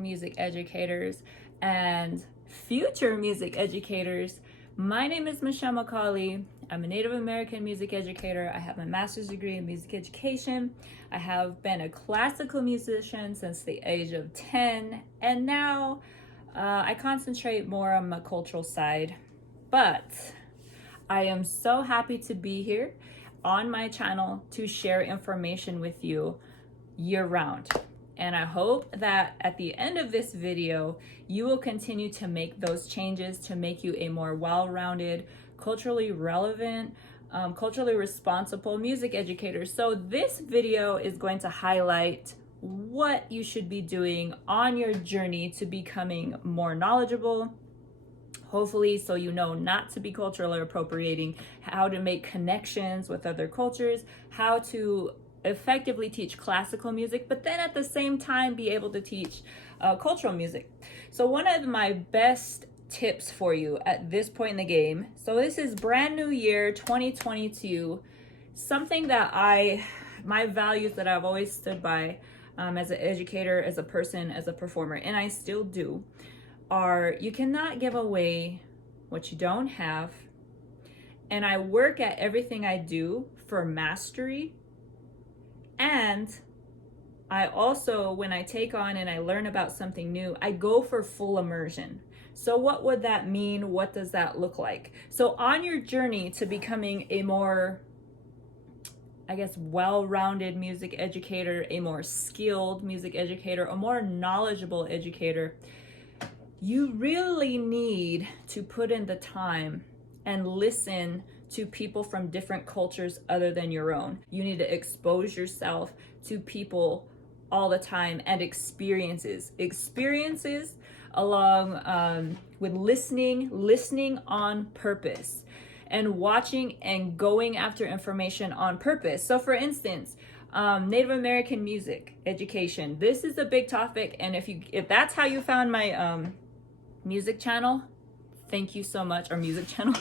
music educators and future music educators. My name is McCauley. I'm a Native American music educator. I have my master's degree in music education. I have been a classical musician since the age of 10, and now I concentrate more on my cultural side. But I am so happy to be here on my channel to share information with you year-round. And I hope that at the end of this video, you will continue to make those changes to make you a more well-rounded, culturally relevant, culturally responsible music educator. So this video is going to highlight what you should be doing on your journey to becoming more knowledgeable, hopefully so you know not to be culturally appropriating, how to make connections with other cultures, how to effectively teach classical music, but then at the same time be able to teach cultural music. So one of my best tips for you at this point in the game, so this is brand new year 2022, something that my values that I've always stood by as an educator, as a person, as a performer, and I still do, are you cannot give away what you don't have. And I work at everything I do for mastery. And I also, when I take on and I learn about something new, I go for full immersion. So what would that mean? What does that look like? So on your journey to becoming a more, I guess, well-rounded music educator, a more skilled music educator, a more knowledgeable educator, you really need to put in the time and listen to people from different cultures other than your own. You need to expose yourself to people all the time and experiences along with listening on purpose, and watching and going after information on purpose. So for instance, Native American music education. This is a big topic, and if that's how you found my music channel, thank you so much. Or music channel.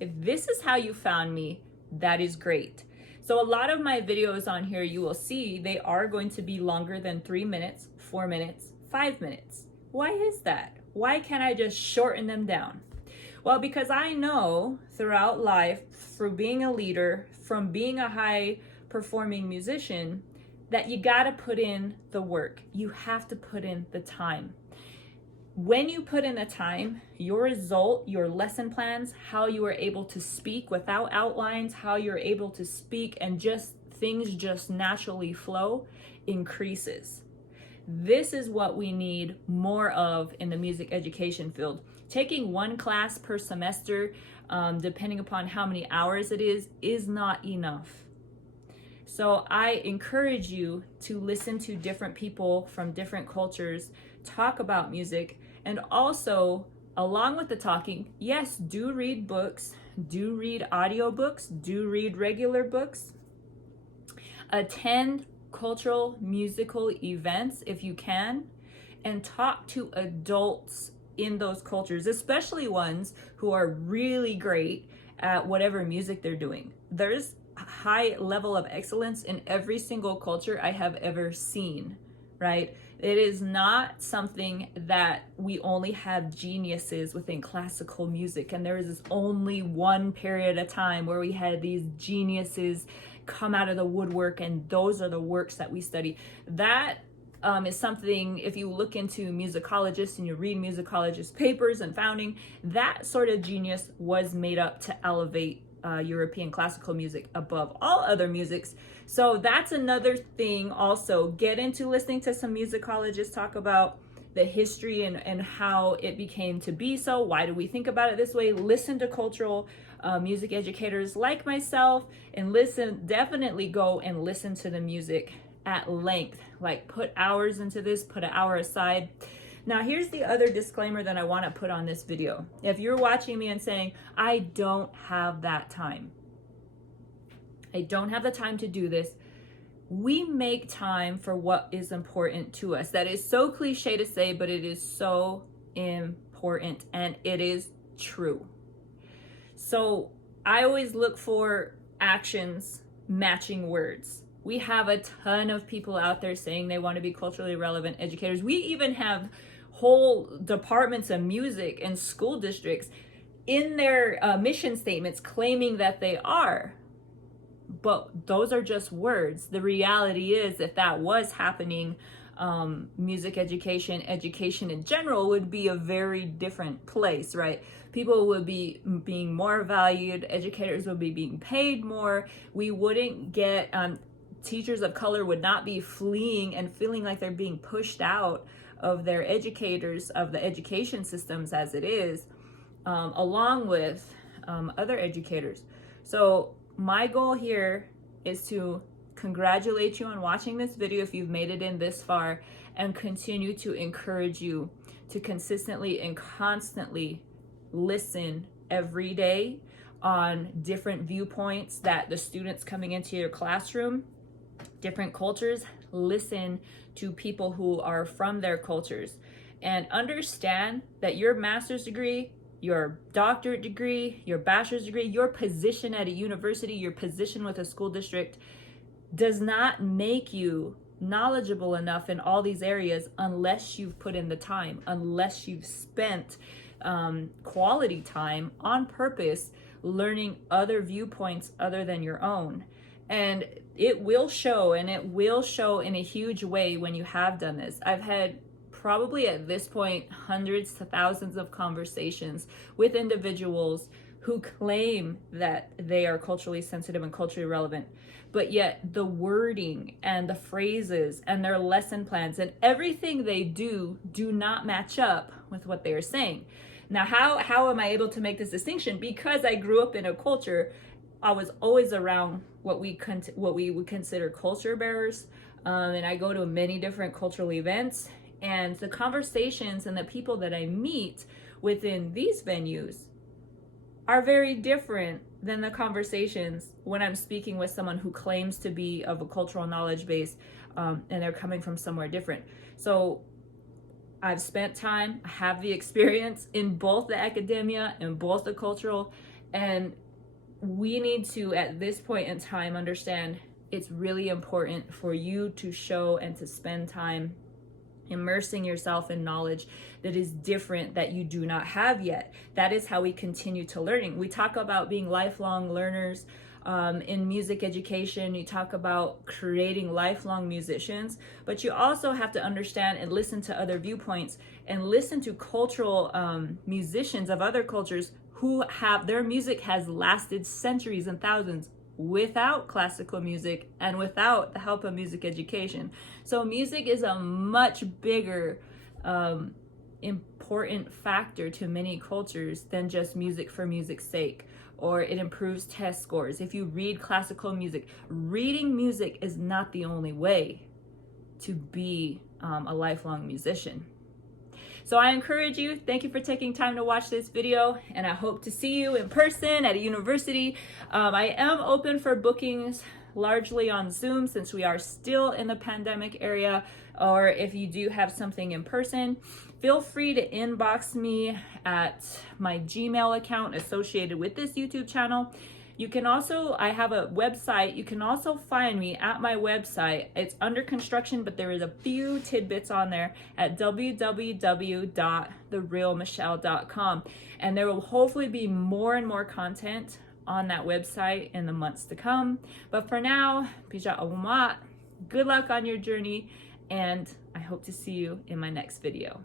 If this is how you found me, that is great. So a lot of my videos on here, you will see they are going to be longer than 3 minutes, 4 minutes, 5 minutes. Why is that? Why can't I just shorten them down? Well, because I know throughout life, through being a leader, from being a high performing musician, that you gotta put in the work. You have to put in the time. When you put in the time, your result, your lesson plans, how you are able to speak without outlines, how you're able to speak and just things just naturally flow, increases. This is what we need more of in the music education field. Taking one class per semester, depending upon how many hours it is not enough. So I encourage you to listen to different people from different cultures, talk about music, and also, along with the talking, yes, do read books, do read audiobooks, do read regular books, attend cultural musical events if you can, and talk to adults in those cultures, especially ones who are really great at whatever music they're doing. There's a high level of excellence in every single culture I have ever seen, right? It is not something that we only have geniuses within classical music, and there is this only one period of time where we had these geniuses come out of the woodwork, and those are the works that we study. That is something, if you look into musicologists and you read musicologists' papers and founding, that sort of genius was made up to elevate European classical music above all other musics. So that's another thing also. Get into listening to some musicologists talk about the history and how it became to be so. Why do we think about it this way? Listen to cultural music educators like myself, and definitely go and listen to the music at length. Like, put hours into this, put an hour aside. Now, here's the other disclaimer that I want to put on this video. If you're watching me and saying, I don't have that time, I don't have the time to do this, we make time for what is important to us. That is so cliche to say, but it is so important, and it is true. So I always look for actions matching words. We have a ton of people out there saying they want to be culturally relevant educators. We even have whole departments of music and school districts in their mission statements claiming that they are. But those are just words. The reality is, if that was happening, music education in general would be a very different place, right? People would be being more valued, educators would be being paid more. We wouldn't get, teachers of color would not be fleeing and feeling like they're being pushed out of their educators, of the education systems as it is, along with other educators. So my goal here is to congratulate you on watching this video if you've made it in this far, and continue to encourage you to consistently and constantly listen every day on different viewpoints that the students coming into your classroom, different cultures. Listen to people who are from their cultures and understand that your master's degree, your doctorate degree, your bachelor's degree, your position at a university, your position with a school district does not make you knowledgeable enough in all these areas unless you've put in the time, unless you've spent quality time on purpose learning other viewpoints other than your own. And it will show, and it will show in a huge way when you have done this. I've had probably at this point hundreds to thousands of conversations with individuals who claim that they are culturally sensitive and culturally relevant, but yet the wording and the phrases and their lesson plans and everything they do not match up with what they are saying. Now, how am I able to make this distinction? Because I grew up in a culture, I was always around what we would consider culture bearers, and I go to many different cultural events, and the conversations and the people that I meet within these venues are very different than the conversations when I'm speaking with someone who claims to be of a cultural knowledge base, and they're coming from somewhere different. So I've spent time, I have the experience in both the academia and both the cultural, and we need to, at this point in time, understand it's really important for you to show and to spend time immersing yourself in knowledge that is different, that you do not have yet. That is how we continue to learning. We talk about being lifelong learners in music education. You talk about creating lifelong musicians, but you also have to understand and listen to other viewpoints and listen to cultural musicians of other cultures who have their music has lasted centuries and thousands without classical music and without the help of music education. So music is a much bigger important factor to many cultures than just music for music's sake, or it improves test scores. If you read classical music, reading music is not the only way to be a lifelong musician. So I encourage you, thank you for taking time to watch this video, and I hope to see you in person at a university. I am open for bookings largely on Zoom since we are still in the pandemic area, or if you do have something in person, feel free to inbox me at my Gmail account associated with this YouTube channel. You can also, I have a website. You can also find me at my website. It's under construction, but there is a few tidbits on there at www.therealmichelle.com. And there will hopefully be more and more content on that website in the months to come. But for now, Pija Awumat, good luck on your journey, and I hope to see you in my next video.